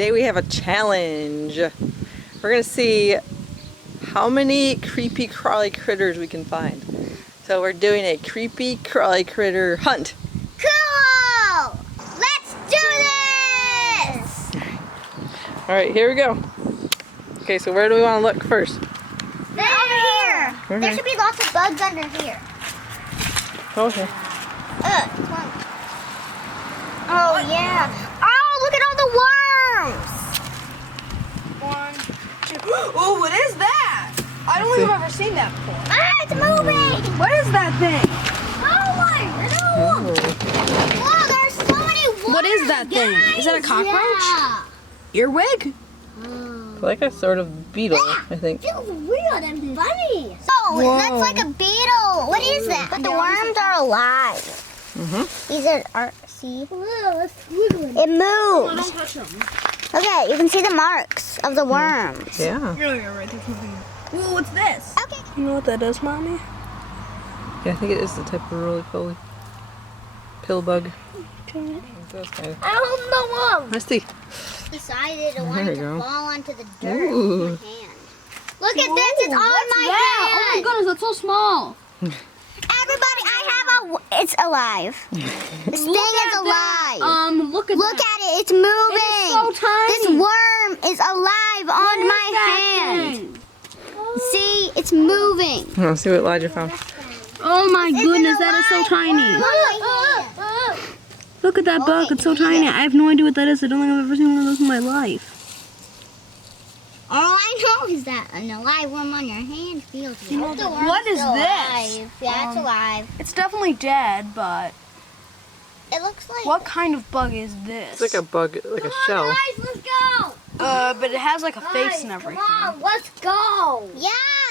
today we have a challenge. We're gonna see how many creepy crawly critters we can find. So we're doing a creepy crawly critter hunt. Cool! Let's do this! Alright, here we go. Okay, so where do we want to look first? Over here. There should be lots of bugs under here. Okay. Oh yeah. Oh, look at all the worms. 1, 2. Oh, what is that? I don't think I've ever seen that before. Ah, it's moving. What is that thing? Wow, there's so many worms. What is that thing? Is that a cockroach? Yeah. Earwig? Like a sort of beetle, I think. Feels weird and funny. Oh, that's like a beetle. What is that? But the worms are alive. These are see? It moves. Don't touch them. Okay, you can see the marks of the worms. Yeah. You're right. There's something. Whoa, what's this? Okay. You know what that is, Mommy? Yeah, I think it is the type of roly-poly pill bug. Those kind of. I hope no one Let's see. decided to want There it we to go. fall onto the dirt Ooh. in my hand. Look at this, it's on my Oh my hand. goodness, that's so small. Everybody, it's alive. This thing is alive. Look at Look that. at it, it's moving. It's so tiny. This worm is alive on my hand. See, it's moving. Let's see what Elijah found. Oh my goodness, that is so tiny. Look at that bug, it's so tiny. I have no idea what that is. I don't think I've ever seen one of those in my life. All I know is that an alive worm on your hand feels weird. What is this? Alive. Yeah, it's alive. It's definitely dead, but It looks like. what kind of bug is this? It's like a bug, like a shell. Guys, let's go. But it has like a face and everything. Come on, let's go. Yeah,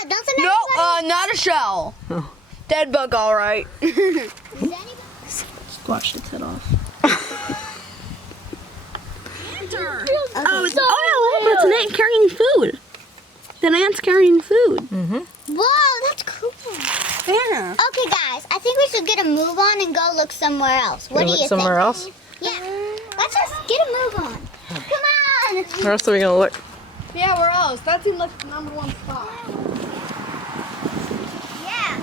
doesn't No, anybody? not a shell. Oh. Dead bug, all right. Does anybody? Squashed its head off. Oh, But it's an ant carrying food. That ant's carrying food. Whoa, that's cool. Yeah. Okay, guys, I think we should get a move on and go look somewhere else. What do you think? Somewhere else? Yeah, let's just get a move on. Come on. Where else are we gonna look? Yeah, where else? That seemed like the #1 spot. Yeah.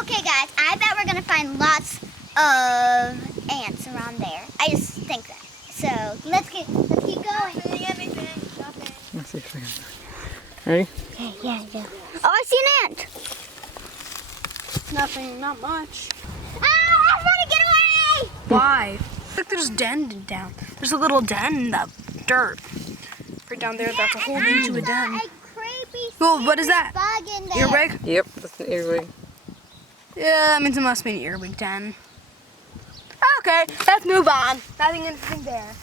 Okay, guys, I bet we're gonna find lots of ants around there. I just think that. So let's keep going. Let's see if we can. Ready? Okay, yeah. Oh, I see an ant. Nothing, not much. Ah, I want to get away. Why? Look, there's a den down. There's a little den in that dirt. Right down there, that's a hole into a den. A creepy Oh, what is that? bug in there. Earwig? Yep, that's an earwig. Yeah, that means it must be an earwig den. Okay, let's move on. Nothing interesting there.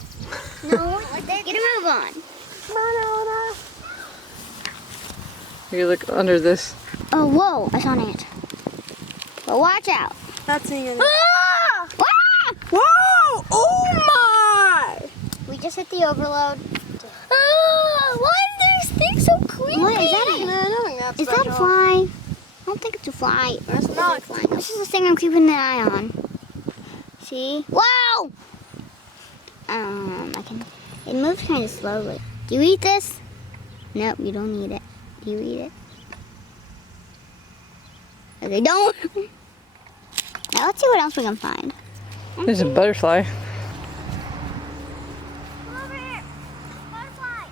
No, let's get a move on. Come on, Eleanor. You look under this. Oh, whoa, I saw an ant. But watch out. Not seeing any. Ah! Ah! Whoa! Oh my! We just hit the overload. Ah, why is this thing so creepy? What is that? Is that a fly? I don't think it's a fly. Or else No, it's a fly. This is the thing I'm keeping an eye on. See? Whoa! It moves kind of slowly. Do you eat this? Nope, you don't eat it. Do you eat it? Okay, don't. Now let's see what else we can find. There's a butterfly. Come over here. Butterfly.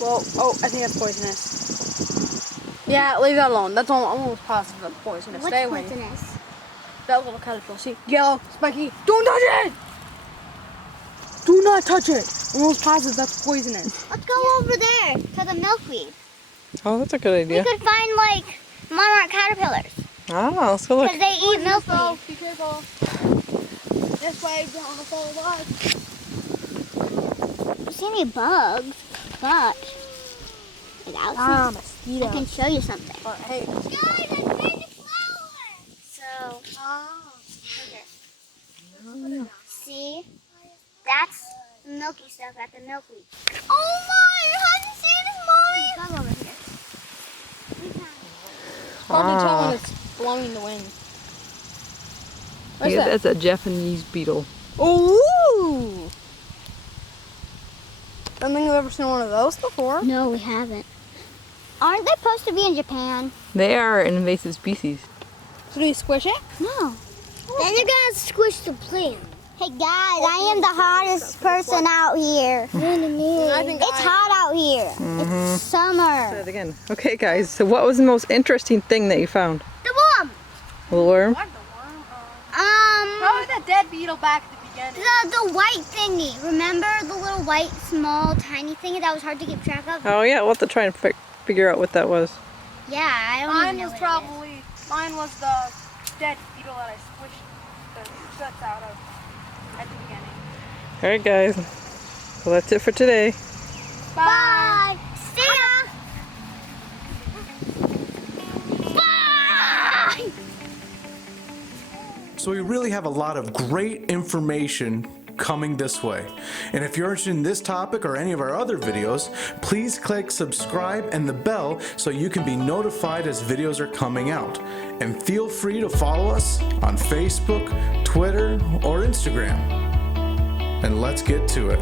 Well, oh, I think that's poisonous. Yeah, leave that alone. That's all. I'm almost positive that's poisonous. What's Stay away. poisonous? That little caterpillar. See, yellow, spiky. Don't touch it! Do not touch it. I'm almost positive that's poisonous. Let's go over there to the milkweed. Oh, that's a good idea. We could find like monarch caterpillars Ah, let's go look. because they eat milkweed. Be careful. This way, don't want to fall alive. I don't see any bugs, but like, I Mosquito. can show you something. Hey. Guys, I found a flower. So, okay. See, that's milky stuff at the milkweed. Oh my! Haven't seen this, Mommy. Come over here. Hard to tell when it's blowing in the wind. What's Yeah, that? that's a Japanese beetle. Ooh! I don't think I've ever seen one of those before. No, we haven't. Aren't they supposed to be in Japan? They are an invasive species. So do you squish it? No. Then you're gonna squish the plant. Hey guys, I am the hottest person out here. It's hot out here. It's Say summer. it again. Okay, guys. So, what was the most interesting thing that you found? The worm. The worm. What, the worm? Probably that dead beetle back at the beginning. The white thingy. Remember the little white, small, tiny thing that was hard to keep track of? Oh yeah, we'll have to try and figure out what that was. Yeah, I don't Mine even know was what probably, mine was the dead beetle that I squished the guts out of at the beginning. All right, guys. Well, that's it for today. it is. Bye. See ya. Bye. So we really have a lot of great information coming this way. And if you're interested in this topic or any of our other videos, please click subscribe and the bell so you can be notified as videos are coming out. And feel free to follow us on Facebook, Twitter, or Instagram. And let's get to it.